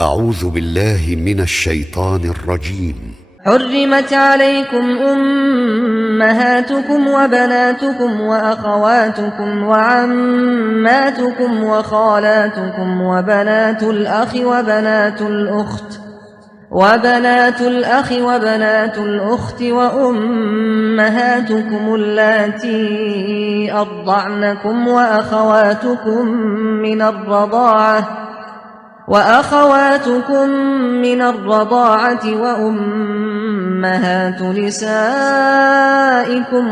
أعوذ بالله من الشيطان الرجيم. حرمت عليكم أمهاتكم وبناتكم وأخواتكم وعماتكم وخالاتكم وبنات الأخ وبنات الأخت وأمهاتكم اللاتي أرضعنكم وأخواتكم من الرضاعة وأمهات نسائكم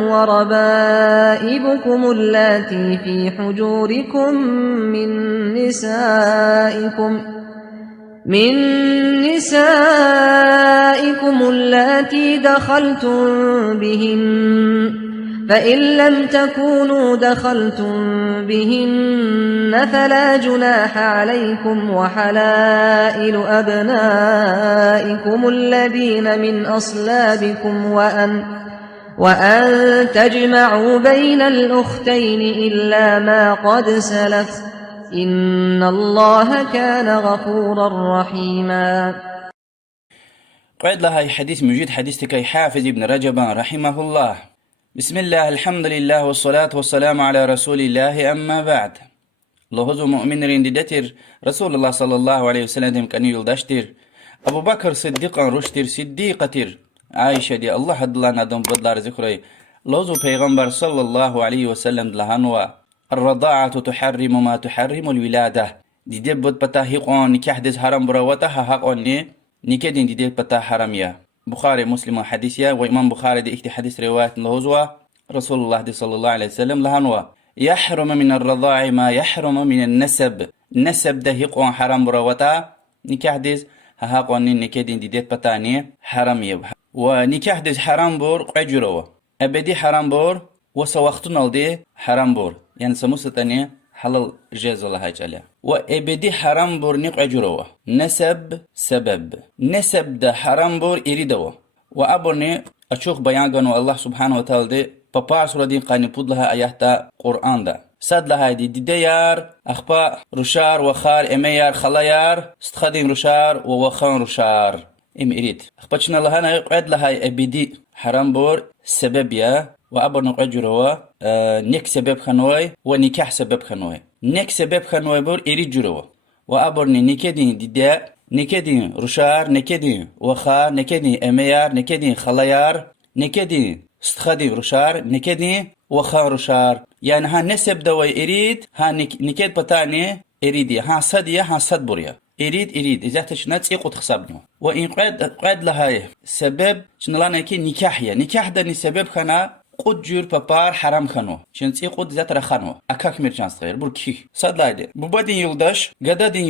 وربائبكم اللاتي في حجوركم من نسائكم اللاتي دخلتم بهن، فإن لم تكونوا دخلتم بهن فلا جناح عليكم، وحلائل أبنائكم الذين من أصلابكم وأن تجمعوا بين الأختين إلا ما قد سلف، إن الله كان غفورا رحيما. قعد لها حديث مجيد حديثك حافظ ابن رجب رحمه الله. بسم الله الحمد لله والصلاة والسلام على رسول الله أما بعد. لهذا مؤمن رنددتر رسول الله صلى الله عليه وسلم كان يلدشتر أبو بكر صديق رشتر صديقتر عائشة دي الله حد الله ندم بدلار ذكري. لهذا پیغمبر صلى الله عليه وسلم لهنوا الرضاعة تحرم ما تحرم الولادة. دي بود پتا حقون نکاح دز حرام براوتا حقون نکاح دي پتا حرامية. بخاري مسلم حديثيا وإمام بخاري دي اكتي حديث رواية لهزوة رسول الله دي صلى الله عليه وسلم لهنوا يحرم من الرضاع ما يحرم من النسب. نسب ده يقوان حرام براوتا نكاح ديز هاقوان نكاح دين ديت بتاني حرام يبح. ونكاح ديز حرام بور قجروا أبدي حرام بور وسوقتنا دي حرام بور يعني سموستاني حلال جاز الله جل وابدي حرام بور نقع جروه نسب سبب نسب ده حرام بور إريدوا وأبرني أشوف بيانغانو الله سبحانه وتعالى دي بابا سورة دين قاني بود لها آيات قرآن ده صد لها دي ديار أخبا رشار وخار إميار خلايار استخدم رشار ووخان رشار إريد أخبتشنا لها نقعد لها أبدي حرام بور سبب يا وأبر نقع جروه نك سبب خنوي ونكاح سبب خنوي نك سبب خنوي بور إريد جروه وأبرني نكدين ديدا نكدين رشار نكدين وخار نكدين أميار نكدين خلايار نكدين استخدم رشار نكدين وخار رشار يعني ها نسب دوي إريد ها نكد بتاعني إريدي ها صدية ها صد بريا إريد إذا تشنات يقود خصابني وإن قد لهاي سبب شنلانا كي نكاح دني سبب خنا قد جور بابار حرام خانو شنتي قد ذات رخانو أكاك مرجانس غير بركي صدلايد ببادين يولداش قدادين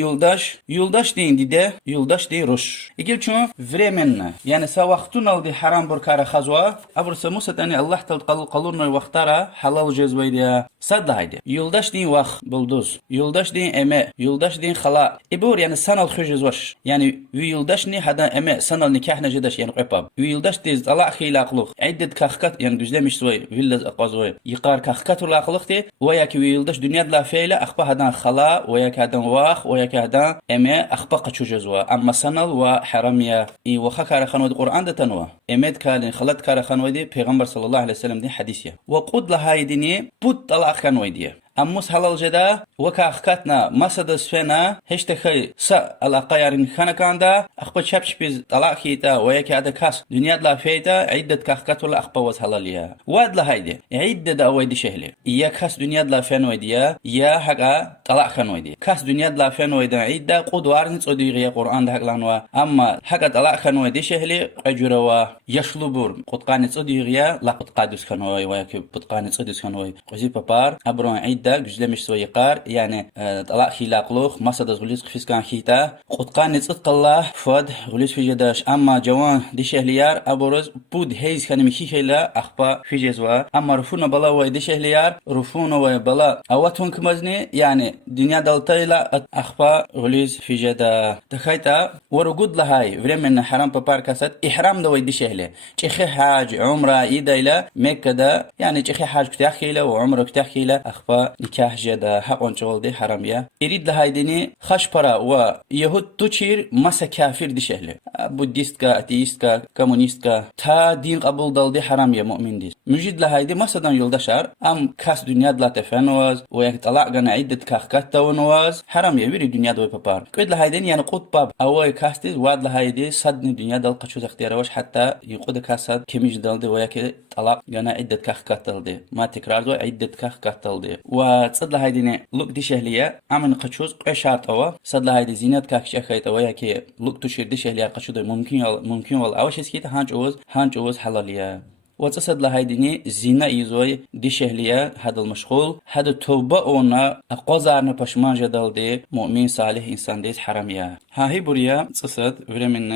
يولداش دين ديده يولداش دين روش يجيب شو فريمن يعني سا وقتنا دي حرام بركار خزوا أبر سموسة تاني الله تلقى قلورنا وقتارا حلال جزويديا صدلايد يولداش دين وق بلدوز يولداش دين أماء يولداش دين خلا إبور يعني سنة الخجزوش يعني يولداشني هذا أماء سنة النكاح نجدش يعني قباب يولداش ديز الله خيلاقلوخ عدة كخكت يعني جزء سوي فيلا قازوي يقار كخكت ولا خلقتي وياك ويلدش دنيا لا فيلا أخبا هذا خلا وياك هذا واخ وياك هذا أما أخبا قتشو جزوا أما سنل وحرامية إي وخا كار خانو القرآن ده تنوا أمد كان خلت كار خانو دي پیغمبر صلى الله عليه وسلم دي حديثية وقود لها ديني بود طلاق خانو دي أموس حلال جدا وكا أخكاتنا مسد سفنا هشتخي سا الأقيارين خانكاندا أخبا شابش بيز طلاق خيتا وياك هذا كاس دنيا لا فيتا عدة كأخكات ولا أخبا وز حلاليها واد لهايدي عدة أويدي شهلي يا كاس دنيا لا فين ويديا يا حقا طلاق خان ويدي كاس دنيا لا فين ويدا عدة قدوارن صدي غيا قرآن ده لانوا أما حقا طلاق خان ويدي شهلي أجروا يشلبور قطقان صدي غيا لا قطقادس خان وياك قطقان صدي خان وي قزي بابار أبرون عدة جزء مش سوي قار يعني طلاق خلاقلوخ مسد غليس خفيس كان خيتا قطقان صدق الله فد غليس في جداش أما جوان دي شهليار أبرز بود هيز كان مخي خيلا أخبا في جزوا أما رفونا بلا ويدي شهليار رفونا وبلا أواتون كمزني يعني دنيا دلتايلا أخبا غليس في جدا تخيتا ورقود لهاي فريمن حرام ببار كاسات إحرام دا ويدي شهلي تخي حاج عمره إيدا إلى مكة دا يعني تخي حاج كتاخيلا وعمره كتاخيلا أخبا نكاح جدا حقون شغل دي حرامية يريد لهايدني خشبرة ويهود تشير مسا كافر دي شهله بوديست كا اتيست كا كومونيست كا تا دين قبول دال دي حرامية مؤمن دي مجد لهايدي مسا يولد شعر ام كاس دنيا دلا تفنواز ويك طلع غنا عدة كاخكات تونواز حرامية ويري دنيا دو ببار كود لهايدين يعني قوت باب اوي كاستيز واد لهايدي صدني دنيا دال قشوز اختياروش حتى يقود كاسات كميج دال دي ويك طلع غنا عدة كاخكات دال دي ما تكرار دو عدة كاخكات دال دي وتصد لهايدين لوك دي شهلية عمل قشوز قشارت او صد لهايدي زينات كاخش اخيت ويك لوك تشير دي شهلية قشود ممكن وال اوش اسكيت هانج اوز حلالية وتصد لهايدني زينة يزوي دي شهلية هذا المشغول هذا التوبة اونا اقوزارنا بشمان جدال دي مؤمن صالح انسان ديس حرامية هاي بريا تصد ورمن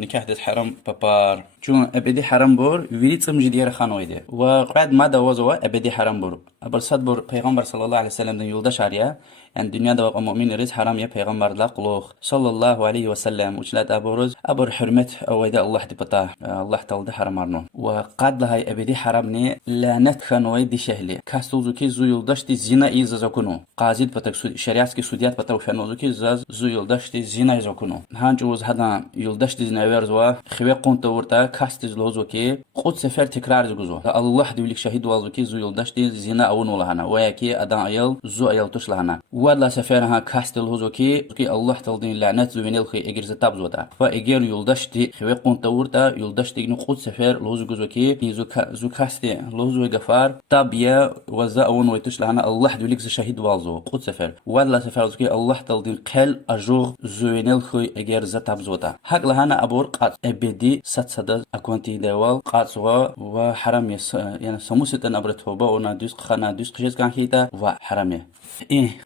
نكاح ديس حرام بابار چون ابدي حرام بور ویلی تم جدير خانويده وقعد ما دوزوا ابدي حرام بور ابر صد بور پیغمبر صلى الله عليه وسلم دن يولدا شاريا يعني الدنيا دا مؤمن رز حرام يا پیغمبر لا قلوخ صلى الله عليه وسلم وشلات ابورز ابر حرمت او دا الله دبتا الله تعالى حرام ارنو وقد لهي ابدي حرامني لعنت خانوي دي شهلي كاستوزوكي زويلداشتي زنا يززكونو قاضي بتك شريعتكي سوديات بتو فنوزوكي زويلداشتي زنا يزكونو هانجوز هذا يلداشتي زنا ورزوا خوي قونت ورتا كاستز لوزوكي قد سفر تكرار زغزو الله دولك شهيد والزوكي زويلداشتي زنا اون ولهنا وياكي ادان ايل زو ايل توش لهنا ولا سفرها كاستل هوزوكي كي الله تلدين لعنت زوينل خي اجر زتاب زودا فاجر يلداشتي خوي قونت ورتا يلداشتي نو قد سفر لوزغزوكي زو كاستي لوزو غفار تابيا وزا اون ويتوش لهنا الله دولك شهيد والزو قد سفر ولا سفر زوكي الله تلدين قل اجور زوينل خي اجر زتاب زودا حق لهنا ابور قات ابدي ستسد اكونتي دوال قاتوا وحرام يعني سموستن ابرتوبا ونادوس خنا دوس قجز كان هيتا وحرامي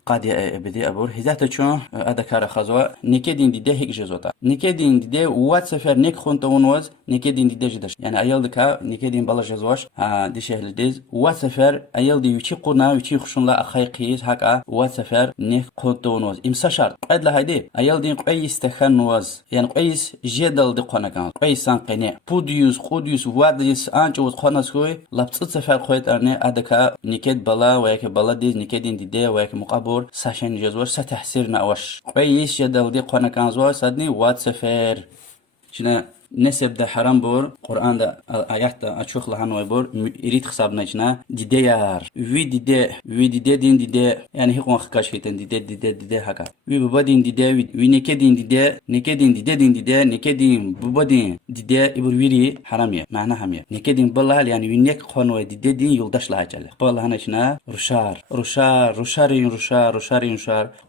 قاد ابدي ابور هزات چون ادكار خزوا نيكدين دي هيك جزوتا نيكدين دي وات سفر نيك خونتون واز نيكدين دي جدش يعني ايل دكا نيكدين بلا جزواش دي شهل ديز وات سفر ايل دي وشي قنا وشي خشون لا اخي قيس هكا وات سفر نيك خونتون واز امسشار قد لهيدي ايل دي قيس تخن واز يعني قيس جدل دي قنا كان قيس سان قني بوديوس قوديوس واديس انچو خناس خوي لبص سفر خويت ارني ادكا نيكد بلا ويك بلا ديز نيكدين دي ويك مقابور ساشن جزور ستحسير ناوش قيس جدل دي قنا كان زوا صدني وات سفر شنا نسب ده حرام بور قرآن ده آيات أشوخ لهان ويبور يريد حسابنا جنا ديار وي دي دين دي يعني هيك وخكاش هيتن دي هكا وي ببادين دي وي نكدين دي نكدين ببادين دي يبور ويري حرامية معناها همية نكدين بالله يعني وي نك خون دي دين يلدش لها جل بالله هنا جنا رشار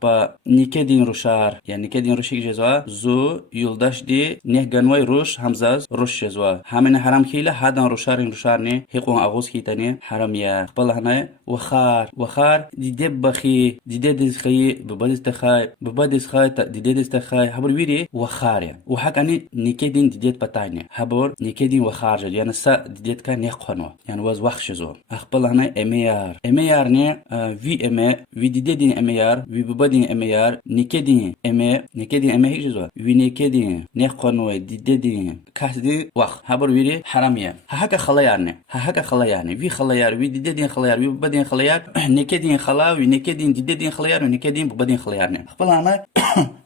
با نكدين رشار يعني نكدين رشيك جزوا زو يلدش دي نه جنوي روش همزاز روش جزوا همین حرام کیله هادن روشارنی هیقون آغوز کیتنی حرامیه بالله نه وخار دیده بخی دیده دزخی ببادز خای دیده دزخای هبور ویری وخاره وحکانی نکدین دیده پتاینه هبور نکدین وخار جل یعنی سا دیده کا نخونو یعنی واز وخش جزوا بالله نه امیار نه وی دیده دین امیار وی ببادین امیار نکدین هیچ جزوا وی نکدین نخونو دیده دین كاسدي وخ هبر ويري حرامية هكا خلايارني في خلايار وي ديدين خلايار وي بدين خلايار نكدين خلا وي نكدين ديدين خلايار ونكدين بدين خلايارني خبلنا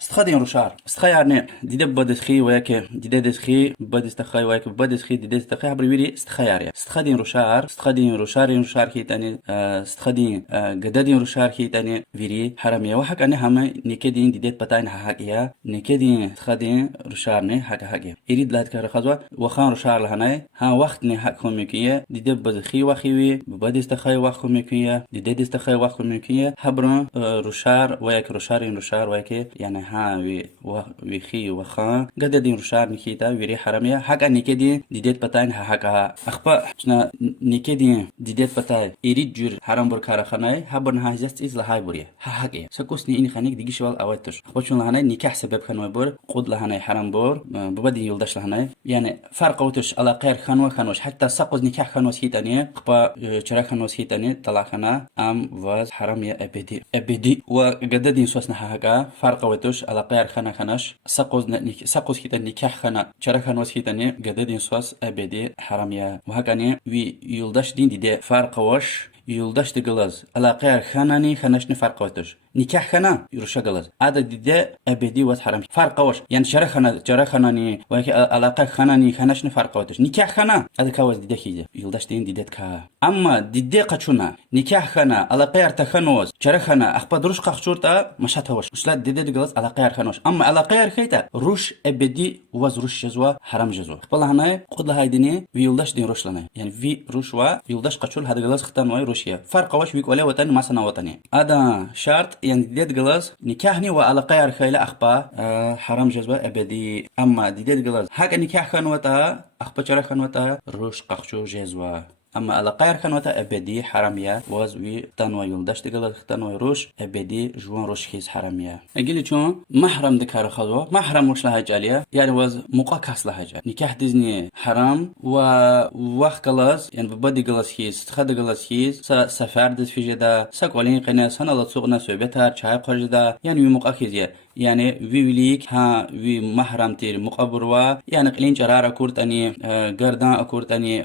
استخدين استخيارني ديد بدسخي وياك ديد دسخي بدستخي وياك بدسخي ديد دستخي هبر ويري استخياريا استخدين روشار كي تاني استخدين قدادين روشار كي تاني ويري حرامية وحك أنا هم نكدين ديد بتاين هكيا نكدين استخدين روشارني هكا يريد لاد كار خزوا وخان روشار لهناي ها وقت نه حق ميكيه ديد بدخي وخيوي بدستخي وخ ميكيه ديد دستخي وخ ميكيه هبرن روشار وياك روشار وياك يعني ها وي خي وخان قدادين روشار نكيتا ويري حرامية حق نكدين ديد بتاين هكا اخبا شنا نكدين ديد بتاي يريد جور حرام بر كار خناي هبرن ها جست از لهاي بريه حقي سكوسني اني خانيك ديجي شوال اوتش خبشون لهناي نكاح سبب خنوي بر قود لهناي حرام بر ببدي يلدش لهناي يعني فرق وتش على غير خنوش حتى سقوز نكاح خنوس هيتاني خبا شرا خنوس هيتاني طلع خنا ام واز حرامية ابدي وقددين سوسنا هكا فرق وتش على غير خناش سقوز هيتاني نكاح خنا شرا خنوس هيتاني قددين سوس ابدي حرامية وهكاني وي يلدش دين دي فرق وش yoldaş dıgılaz. Alaqayar xanani xanaşni farqavatuş. Nikah xana yuruşa gılaz. Ada dide ebedi ve haram. Farqavaş. Yani çara xanani ve alaqa xanani xanaşni farqavatuş. Nikah xana ada kavaz dide kiydi. Yoldaş deyin didet ka. Amma dide qaçuna nikah xana alaqayar taxanoz. Çara xana axpa duruş qaxçurta maşatavaş. Usla dide dıgılaz alaqayar xanoş. Amma alaqayar xeyta ruş ebedi ve ruş jazwa haram jazwa. Qolahana qudla haydini ve yoldaş din ruşlana. Yani vi ruş ve yoldaş qaçul hada gılaz xtan ve ruşya. Farqavaş vik wala vatan masana vatani. Ada şart yani dide dıgılaz nikahni ve alaqayar xeyla axpa haram jazwa ebedi. Amma dide dıgılaz haga nikah xan vata axpa çara xan vata ruş qaxçu jazwa. أما على قير خنوتا أبدي حرامية وزوي تنوي يلدش تقدر تنوي روش أبدي جوان روش خيز حرامية أقولي شون محرم دكار خذوا محرم وش لها جالية يعني وز مقاكس لها جال نكاح ديزني حرام ووخ جلاس يعني ببدي جلاس خيز خد جلاس خيز سفر دز في جدا سقولين قناة سنة لا تسوقنا سوبتها شاي قرجدا يعني مقاكيزية يعني ويليك ها وي محرم تير مقبروا يعني قلين جرارة كورتاني قردان أكورتاني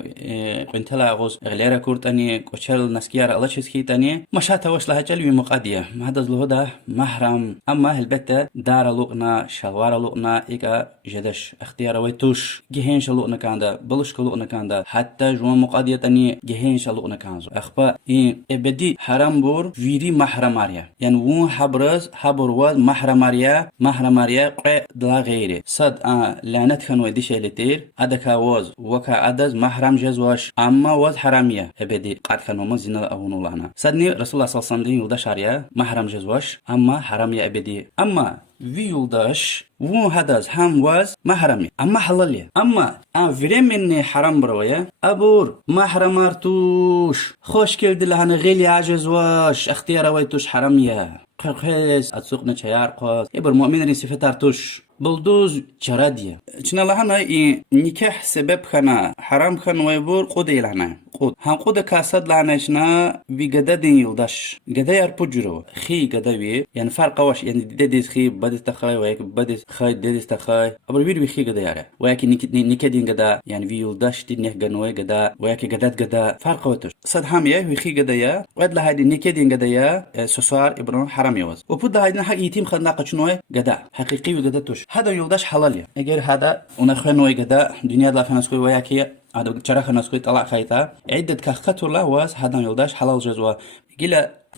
قنتلا غوز غليرة كورتاني كوشل نسكيار الله شسكي تاني مشاتا وش لها جلوي مقادية هذا الهدى محرم أما هالبتة دار لقنا شلوار لقنا إيكا جدش اختيار ويتوش جهين شلقنا كاندا بلش كلقنا كاندا حتى جوان مقادية تاني جهين شلقنا كانزو أخبا إبدي حرام بور فيري محرم ماريا يعني وون حبر واز محرم ماريا قرأ دلا غيري صد لعنت خنو ديش لتير أدكا واز وكا أدز محرم جزواش أما واز حرامية أبدي قد خنو ما زنا أهون لهنا صدني رسول الله صلى الله عليه وسلم يلدا شاريا محرم جزواش أما حرامية أبدي أما في يلداش وون هداز هم واز محرمي أما حلالية أما فريم مني حرام برويا أبور محرم ارتوش خوش كيرد لهنا غيلي عجزواش اختيار ويتوش حرامية قرقيس أتسوقنا شيار قاس يبر مؤمن صفات ارتوش بلدوز جرادية چنا لهنا نكاح سبب خنا حرام خن ويبور قودي لهنا قود هم قود كاسد لهنا شنا في قدادين يلدش قدا يربو جرو خي قداوي يعني فرق واش يعني ديديس خي بدس تخاي ويك بدس خاي ديديس تخاي أبر بير بخي قدا يارا ويك نكدين قدا يعني في يلدش تنيه قنوي قدا ويك قداد قدا فرق واتوش صد حامية في خي قدا يا واد لهايدي نكدين قدا يا سوسار إبرون حرام يواز وبود هايدنا حق يتيم خدنا قشنوي قدا حقيقي وقدا توش هذا يلدش حلالية أجر هذا ونخنوي قدا دنيا لا فنسكوي وياكي هذا شرخ نسكوي طلع خيطة عدة كخطر له واس هذا يلدش حلال جزوة قيل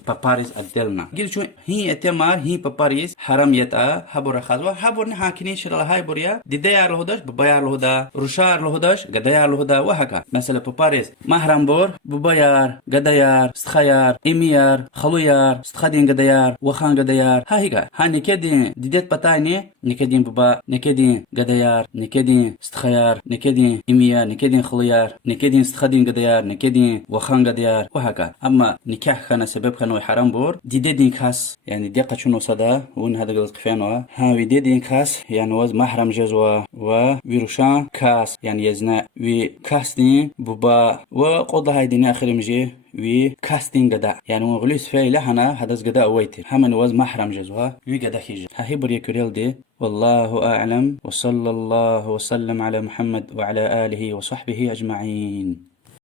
باباريس أدلنا قيل شو هي اتمار هي باباريس حرام يتا حبور خازوا حبور نحاكني شرلا هاي بوريا ديار لهداش ببيار لهدا رشار لهداش قديار لهدا وهكا مثلا باباريس محرم بور ببيار قديار استخيار إميار خلويار استخدين قديار وخان قديار هايكا هاني كدين ديدت بتاعي نكدين ببا نكدين قديار نكدين استخيار نكدين إميار نكدين خلويار نكدين استخدين قديار نكدين وخان قديار وهكا أما نكاح خنا سبب خنا حرام بور دين كاس يعني دقة شنو صدا ون هذا قلت كفانوا ها دين كاس يعني وز محرم جزوا ويروشان كاس يعني يزنا وي كاستين ببا وقضى هاي دين آخر مجي وي كاستين قدا يعني وغليس فاي لحنا هذا قدا ويتر همن وز محرم جزوا وي قدا خيج هاي بريا كوريل دي والله أعلم وصلى الله وسلم على محمد وعلى آله وصحبه أجمعين.